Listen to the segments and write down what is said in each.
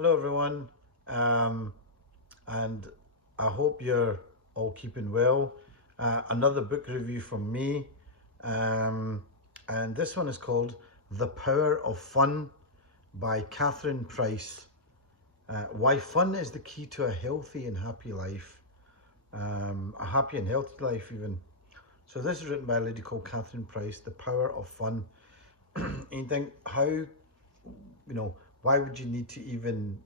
Hello, everyone, and I hope you're all keeping well. Another book review from me, um, and this one is called The Power of Fun by Catherine Price. Why fun is the key to a healthy and happy life, a happy and healthy life, even. So, this is written by a lady called Catherine Price, The Power of Fun. And you think, why would you need to even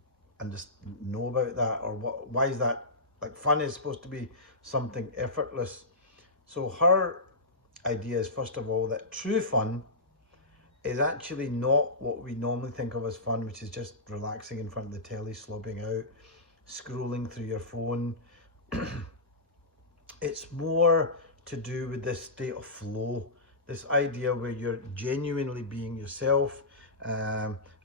know about that, or why is that, like, fun is supposed to be something effortless? So her idea is, first of all, that true fun is actually not what we normally think of as fun, which is just relaxing in front of the telly, slobbing out, scrolling through your phone. It's more to do with this state of flow, this idea where you're genuinely being yourself,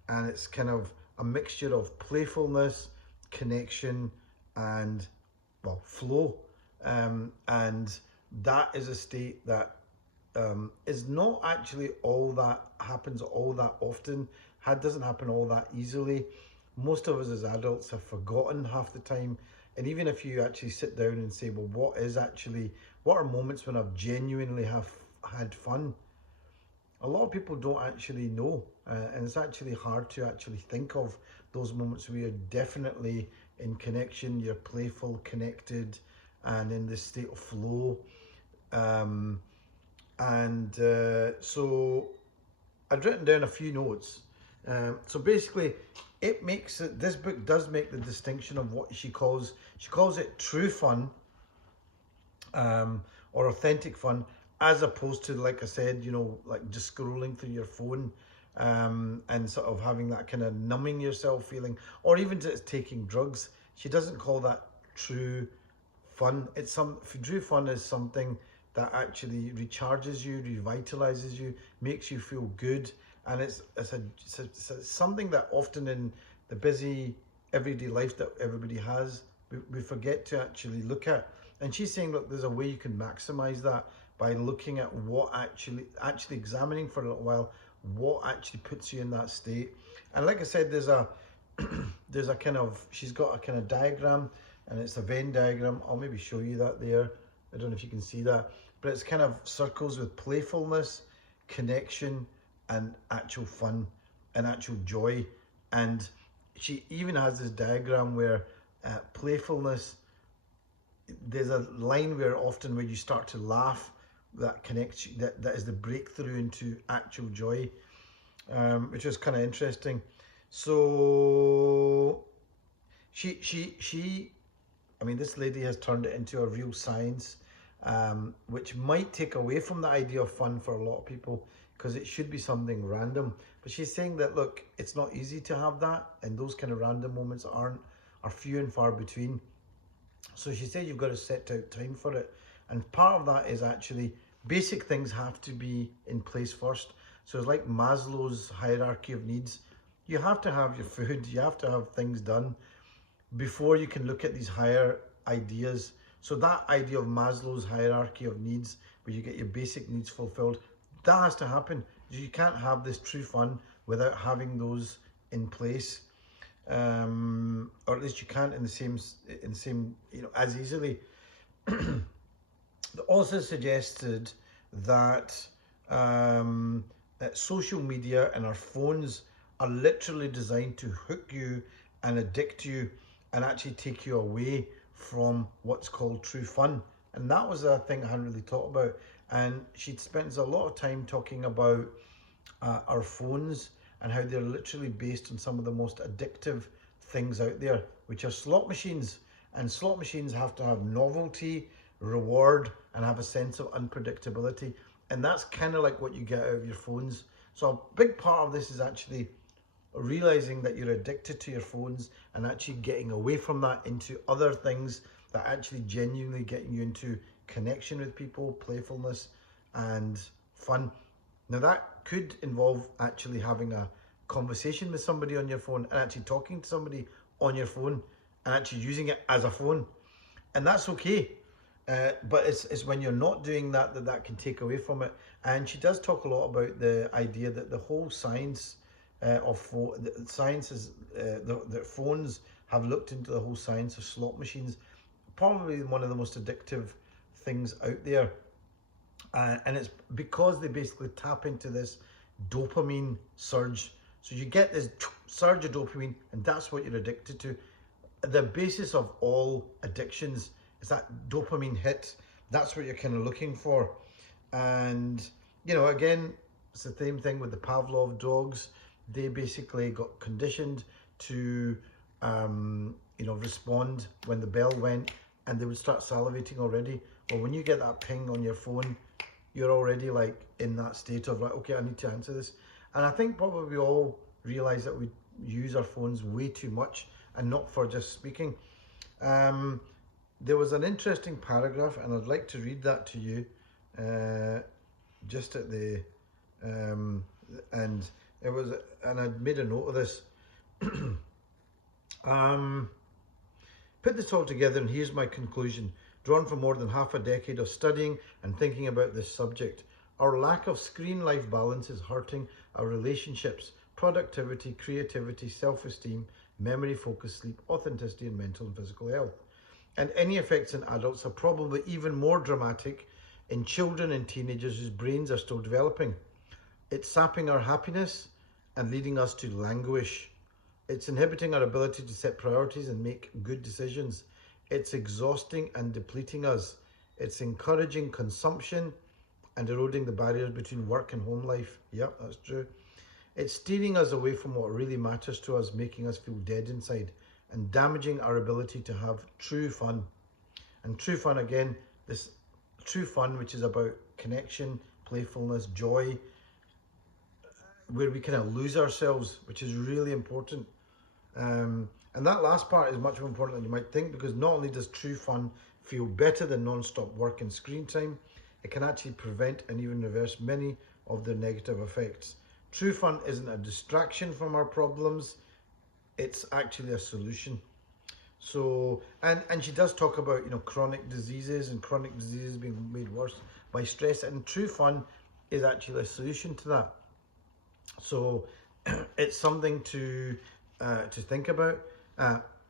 and it's kind of a mixture of playfulness, connection, and, well, flow. And that is a state that is not actually all that happens all that often. Doesn't happen all that easily. Most of us as adults have forgotten half the time. And even if you actually sit down and say, well, what are moments when I've genuinely have had fun? A lot of people don't actually know, and it's actually hard to actually think of those moments where you're definitely in connection, you're playful, connected, and in this state of flow. So I'd written down a few notes. So basically, this book does make the distinction of what she calls it true fun, or authentic fun, as opposed to, like I said, like just scrolling through your phone, and sort of having that kind of numbing yourself feeling, or even just taking drugs. She doesn't call that true fun. True fun is something that actually recharges you, revitalizes you, makes you feel good, and it's something that often in the busy everyday life that everybody has, we forget to actually look at. And she's saying, look, there's a way you can maximize that by looking at what actually examining for a little while what actually puts you in that state. And like I said, she's got a kind of diagram, and it's a Venn diagram. I'll maybe show you that there. I don't know if you can see that, but it's kind of circles with playfulness, connection, and actual fun and actual joy. And she even has this diagram where playfulness, there's a line where you start to laugh, that connects you, that is the breakthrough into actual joy, which is kind of interesting. So this lady has turned it into a real science, which might take away from the idea of fun for a lot of people, because it should be something random. But she's saying that, look, it's not easy to have that, and those kind of random moments are few and far between. So she said you've got to set out time for it. And part of that is actually basic things have to be in place first. So it's like Maslow's hierarchy of needs. You have to have your food, you have to have things done before you can look at these higher ideas. So that idea of Maslow's hierarchy of needs, where you get your basic needs fulfilled, that has to happen. You can't have this true fun without having those in place. Or at least you can't in the same as easily. It also suggested that social media and our phones are literally designed to hook you and addict you and actually take you away from what's called true fun. And that was a thing I hadn't really thought about. And she spends a lot of time talking about our phones and how they're literally based on some of the most addictive things out there, which are slot machines. And slot machines have to have novelty, reward, and have a sense of unpredictability. And that's kind of like what you get out of your phones. So a big part of this is actually realizing that you're addicted to your phones and actually getting away from that into other things that actually genuinely getting you into connection with people, playfulness, and fun. Now that could involve actually having a conversation with somebody on your phone and actually talking to somebody on your phone and actually using it as a phone. And that's okay. But it's when you're not doing that can take away from it. And she does talk a lot about the idea that the whole science science is the phones have looked into the whole science of slot machines. Probably one of the most addictive things out there, and it's because they basically tap into this dopamine surge. So you get this surge of dopamine, and that's what you're addicted to. The basis of all addictions is that dopamine hit. That's what you're kind of looking for. And, you know, again, it's the same thing with the Pavlov dogs. They basically got conditioned to, you know, respond when the bell went, and they would start salivating already. Well, when you get that ping on your phone, you're already like in that state of, like, okay, I need to answer this. And I think probably we all realize that we use our phones way too much and not for just speaking. There was an interesting paragraph, and I'd like to read that to you, just at the, and it was, and I made a note of this. Put this all together, and here's my conclusion, drawn from more than half a decade of studying and thinking about this subject. Our lack of screen life balance is hurting our relationships, productivity, creativity, self-esteem, memory, focus, sleep, authenticity, and mental and physical health. And any effects in adults are probably even more dramatic in children and teenagers whose brains are still developing. It's sapping our happiness and leading us to languish. It's inhibiting our ability to set priorities and make good decisions. It's exhausting and depleting us. It's encouraging consumption and eroding the barriers between work and home life. Yep, that's true. It's steering us away from what really matters to us, making us feel dead inside, and damaging our ability to have true fun. And true fun, again, this true fun, which is about connection, playfulness, joy, where we kind of lose ourselves, which is really important. And that last part is much more important than you might think, because not only does true fun feel better than non-stop work and screen time, it can actually prevent and even reverse many of the negative effects. True fun isn't a distraction from our problems, it's actually a solution. So, and she does talk about, you know, chronic diseases and chronic diseases being made worse by stress, and true fun is actually a solution to that. So it's something to think about.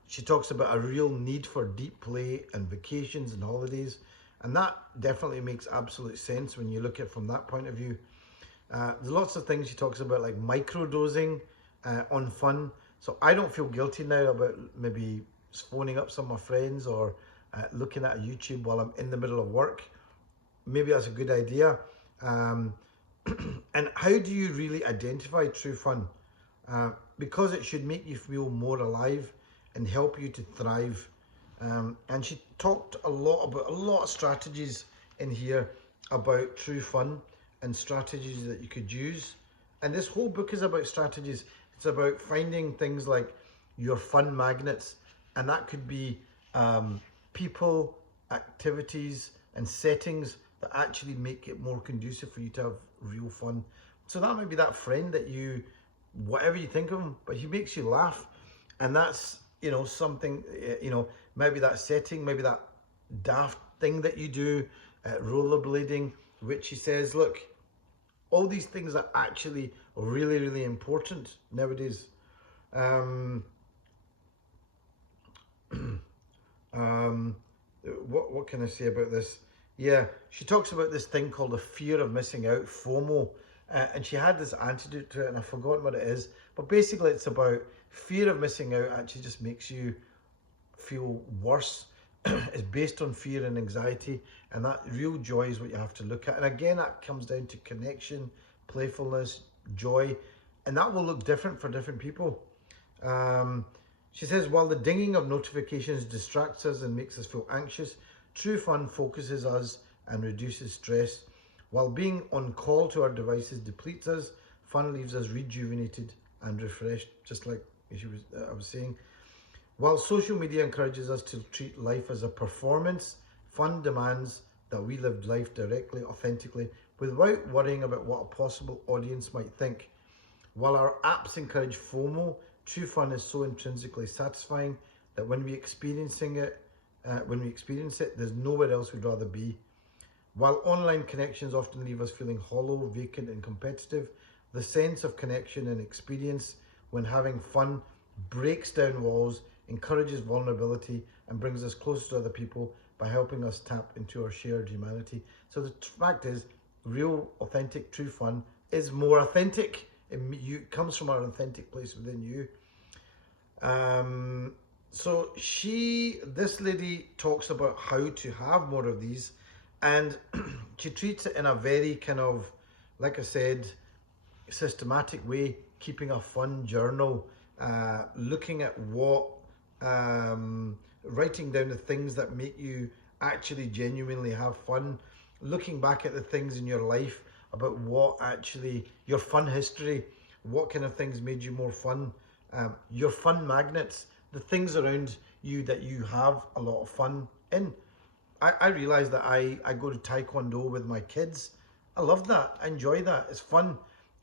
She talks about a real need for deep play and vacations and holidays, and that definitely makes absolute sense when you look at it from that point of view. There's lots of things she talks about, like microdosing on fun. So I don't feel guilty now about maybe phoning up some of my friends or looking at YouTube while I'm in the middle of work. Maybe that's a good idea. And how do you really identify true fun? Because it should make you feel more alive and help you to thrive. And she talked a lot about a lot of strategies in here about true fun and strategies that you could use. And this whole book is about strategies. It's about finding things like your fun magnets, and that could be people, activities, and settings that actually make it more conducive for you to have real fun. So that might be that friend that you, whatever you think of him, but he makes you laugh, and that's, you know, something, you know, maybe that setting, maybe that daft thing that you do, rollerblading, which he says, look, all these things are actually really, really important nowadays. What can I say about this? Yeah, she talks about this thing called the fear of missing out, FOMO, and she had this antidote to it, and I've forgotten what it is, but basically it's about fear of missing out actually just makes you feel worse. It's based on fear and anxiety, and that real joy is what you have to look at. And again, that comes down to connection, playfulness, joy, and that will look different for different people. She says, while the dinging of notifications distracts us and makes us feel anxious, true fun focuses us and reduces stress. While being on call to our devices depletes us, fun leaves us rejuvenated and refreshed, just like I was saying. While social media encourages us to treat life as a performance, fun demands that we live life directly, authentically, without worrying about what a possible audience might think. While our apps encourage FOMO, true fun is so intrinsically satisfying that when we experience it, there's nowhere else we'd rather be. While online connections often leave us feeling hollow, vacant, and competitive, The sense of connection and experience when having fun breaks down walls, encourages vulnerability, and brings us closer to other people by helping us tap into our shared humanity. So the fact is, real, authentic, true fun is more authentic. It comes from an authentic place within you. So this lady talks about how to have more of these, and she treats it in a very kind of, like I said, systematic way, keeping a fun journal, looking at what, writing down the things that make you actually genuinely have fun, looking back at the things in your life about what actually, your fun history, what kind of things made you more fun, your fun magnets, the things around you that you have a lot of fun in. I realize that I go to Taekwondo with my kids. I love that. I enjoy that. It's fun.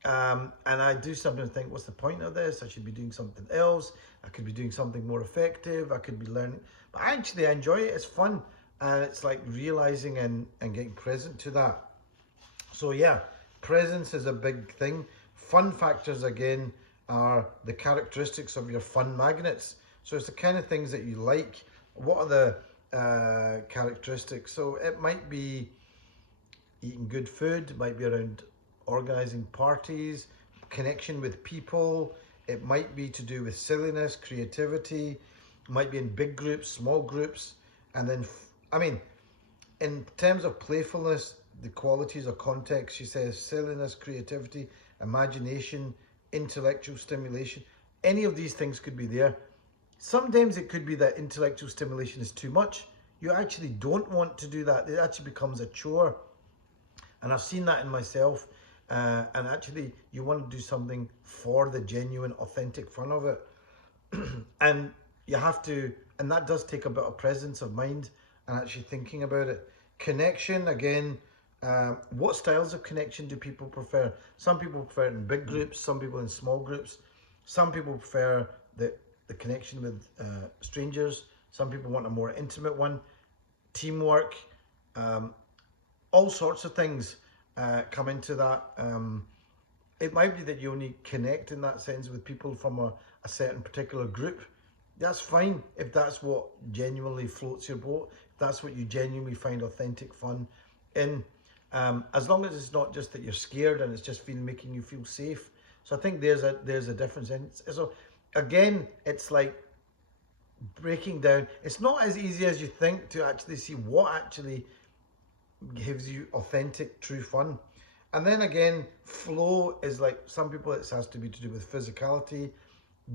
And I do sometimes think, what's the point of this? I should be doing something else. I could be doing something more effective. I could be learning. But actually, I enjoy it. It's fun. And it's like realizing and getting present to that. So yeah, presence is a big thing. Fun factors, again, are the characteristics of your fun magnets. So it's the kind of things that you like. What are the characteristics? So it might be eating good food, it might be around organizing parties, connection with people, it might be to do with silliness, creativity, it might be in big groups, small groups, and then, I mean, in terms of playfulness, the qualities or context, she says silliness, creativity, imagination, intellectual stimulation, any of these things could be there. Sometimes it could be that intellectual stimulation is too much. You actually don't want to do that. It actually becomes a chore. And I've seen that in myself. And actually, you want to do something for the genuine, authentic fun of it. And you have to, and that does take a bit of presence of mind and actually thinking about it. Connection, again, what styles of connection do people prefer? Some people prefer it in big groups, some people in small groups. Some people prefer the connection with strangers. Some people want a more intimate one. Teamwork, all sorts of things come into that. It might be that you only connect in that sense with people from a certain particular group. That's fine if that's what genuinely floats your boat. If that's what you genuinely find authentic fun in. As long as it's not just that you're scared and it's just making you feel safe. So I think there's a difference. And so again, it's like breaking down. It's not as easy as you think to actually see what actually gives you authentic, true fun. And then again, flow is like, some people it has to be to do with physicality,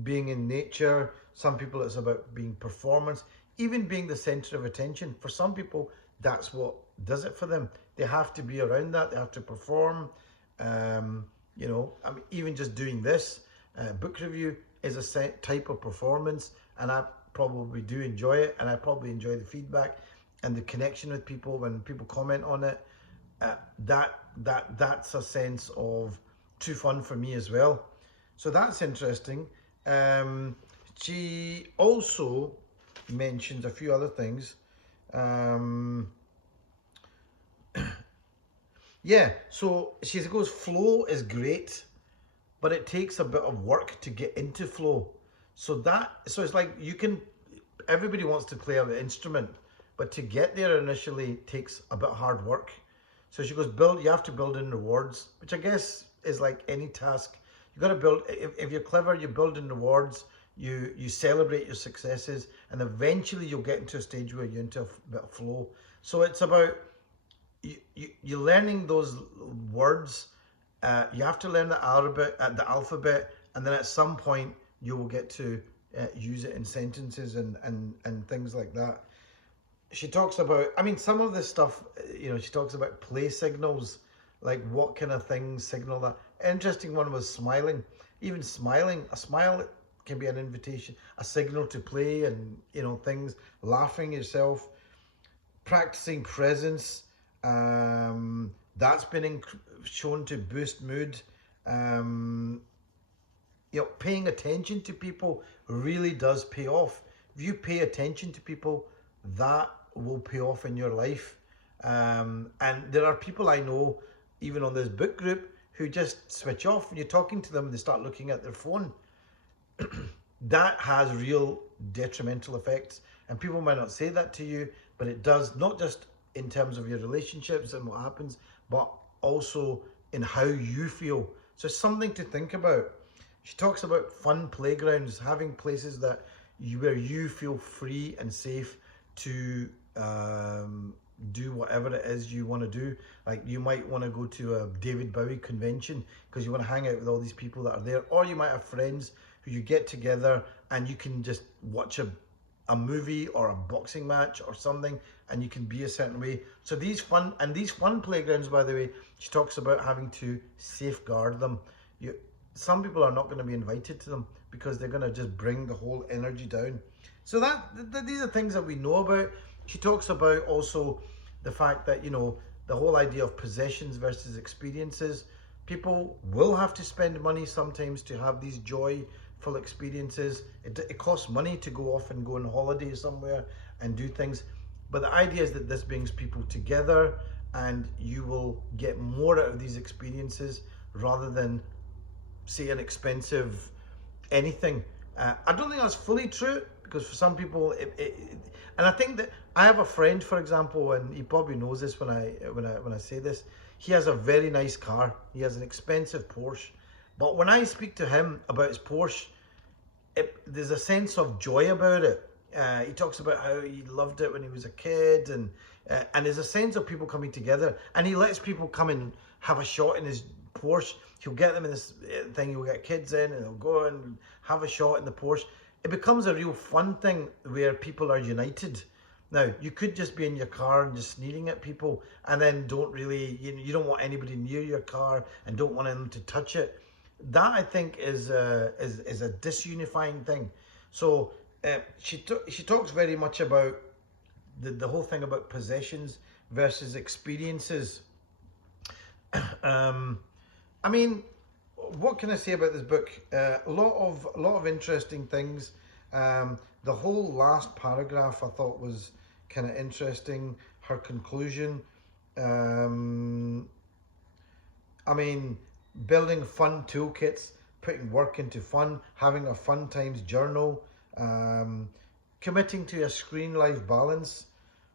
being in nature. Some people it's about being performance, even being the center of attention. For some people, that's what does it for them. They have to be around that. They have to perform. You know, I mean, even just doing this book review is a set type of performance, and I probably do enjoy it, and I probably enjoy the feedback and the connection with people when people comment on it. That's a sense of true fun for me as well. So that's interesting. She also mentions a few other things. Yeah, so she goes, flow is great, but it takes a bit of work to get into flow. So it's like everybody wants to play an instrument, but to get there initially takes a bit of hard work. So she goes, you have to build in rewards, which I guess is like any task. You got to build, if you're clever, you build in rewards, you celebrate your successes, and eventually you'll get into a stage where you're into a bit of flow. So it's about, you're learning those words. You have to learn the alphabet, and then at some point you will get to use it in sentences and things like that. She talks about, I mean, some of this stuff, you know, she talks about play signals, like what kind of things signal that. Interesting one was smiling. Even smiling, a smile can be an invitation, a signal to play, and, you know, things, laughing yourself, practicing presence. That's been shown to boost mood. You know, paying attention to people really does pay off. If you pay attention to people, that will pay off in your life. And there are people I know, even on this book group, who just switch off when you're talking to them and they start looking at their phone. That has real detrimental effects, and people might not say that to you, but it does, not just in terms of your relationships and what happens, but also in how you feel. So something to think about. She talks about fun playgrounds, having places that where you feel free and safe to do whatever it is you want to do. Like you might want to go to a David Bowie convention because you want to hang out with all these people that are there, or you might have friends who you get together and you can just watch a movie or a boxing match or something, and you can be a certain way. So these fun playgrounds, by the way, she talks about having to safeguard them. Some people are not going to be invited to them because they're going to just bring the whole energy down. So these are things that we know about. She talks about also the fact that, you know, the whole idea of possessions versus experiences. People will have to spend money sometimes to have these joyful experiences. It costs money to go off and go on holiday somewhere and do things. But the idea is that this brings people together and you will get more out of these experiences rather than, say, an expensive anything. I don't think that's fully true, because for some people, and I think that I have a friend, for example, and he probably knows this when I say this. He has a very nice car. He has an expensive Porsche, but when I speak to him about his Porsche, there's a sense of joy about it. He talks about how he loved it when he was a kid, and there's a sense of people coming together, and he lets people come and have a shot in his Porsche. He'll get them in this thing, he'll get kids in and they'll go and have a shot in the Porsche. It becomes a real fun thing where people are united. Now, you could just be in your car and just sneering at people and then don't really, you don't want anybody near your car and don't want them to touch it. That, I think, is a disunifying thing. So she talks very much about the whole thing about possessions versus experiences. I mean, what can I say about this book? A lot of interesting things. The whole last paragraph I thought was kind of interesting. Her conclusion. I mean, building fun toolkits, putting work into fun, having a fun times journal, committing to a screen life balance,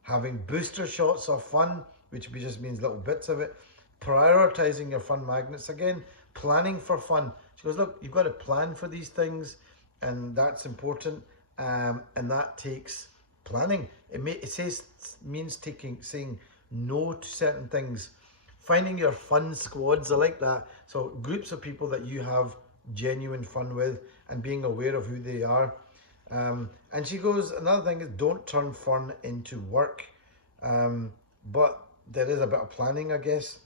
having booster shots of fun, which just means little bits of it. Prioritizing your fun magnets, again, planning for fun. She goes, look, you've got to plan for these things, and that's important, and that takes planning. It means saying no to certain things. Finding your fun squads, I like that. So groups of people that you have genuine fun with, and being aware of who they are. And she goes, another thing is don't turn fun into work. But there is a bit of planning, I guess.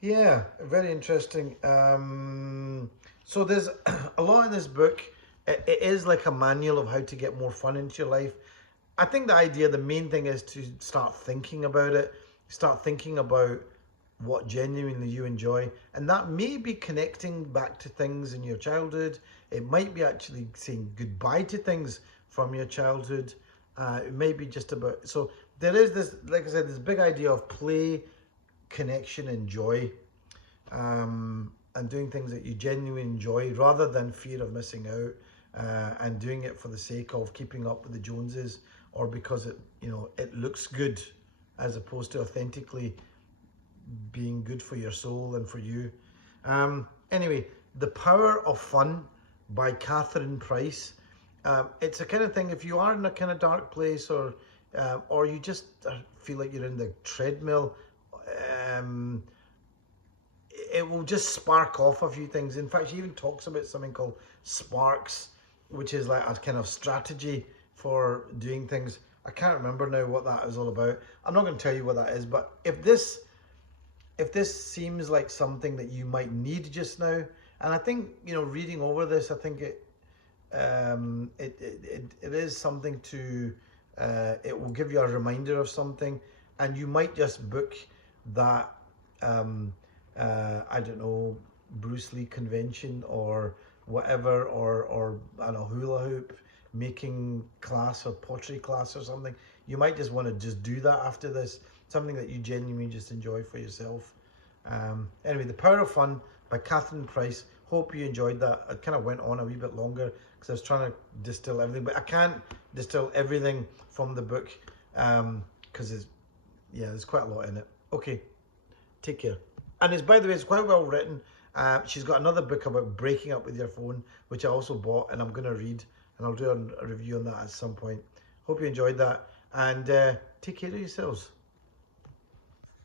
Yeah, very interesting. So there's a lot in this book. It is like a manual of how to get more fun into your life. I think the main thing is to start thinking about it. Start thinking about what genuinely you enjoy. And that may be connecting back to things in your childhood. It might be actually saying goodbye to things from your childhood. It may be just about, so there is this, like I said, this big idea of play, connection, and joy, and doing things that you genuinely enjoy rather than fear of missing out, and doing it for the sake of keeping up with the Joneses, or because it looks good, as opposed to authentically being good for your soul and for you. Anyway, The Power of Fun by Catherine Price. It's a kind of thing, if you are in a kind of dark place, or you just feel like you're in the treadmill, it will just spark off a few things. In fact, she even talks about something called Sparks, which is like a kind of strategy for doing things. I can't remember now what that is all about. I'm not going to tell you what that is, but if this seems like something that you might need just now, and I think, reading over this, I think it is something to, it will give you a reminder of something, and you might just book that, I don't know, Bruce Lee convention or whatever, or I don't know, hula hoop making class or pottery class or something. You might just want to just do that after this. something that you genuinely just enjoy for yourself. Anyway, The Power of Fun by Catherine Price. Hope you enjoyed that. I kind of went on a wee bit longer because I was trying to distill everything, but I can't distill everything from the book because there's quite a lot in it. Okay, take care. And it's, by the way, it's quite well written. She's got another book about breaking up with your phone, which I also bought and I'm going to read, and I'll do a review on that at some point. Hope you enjoyed that, and take care of yourselves.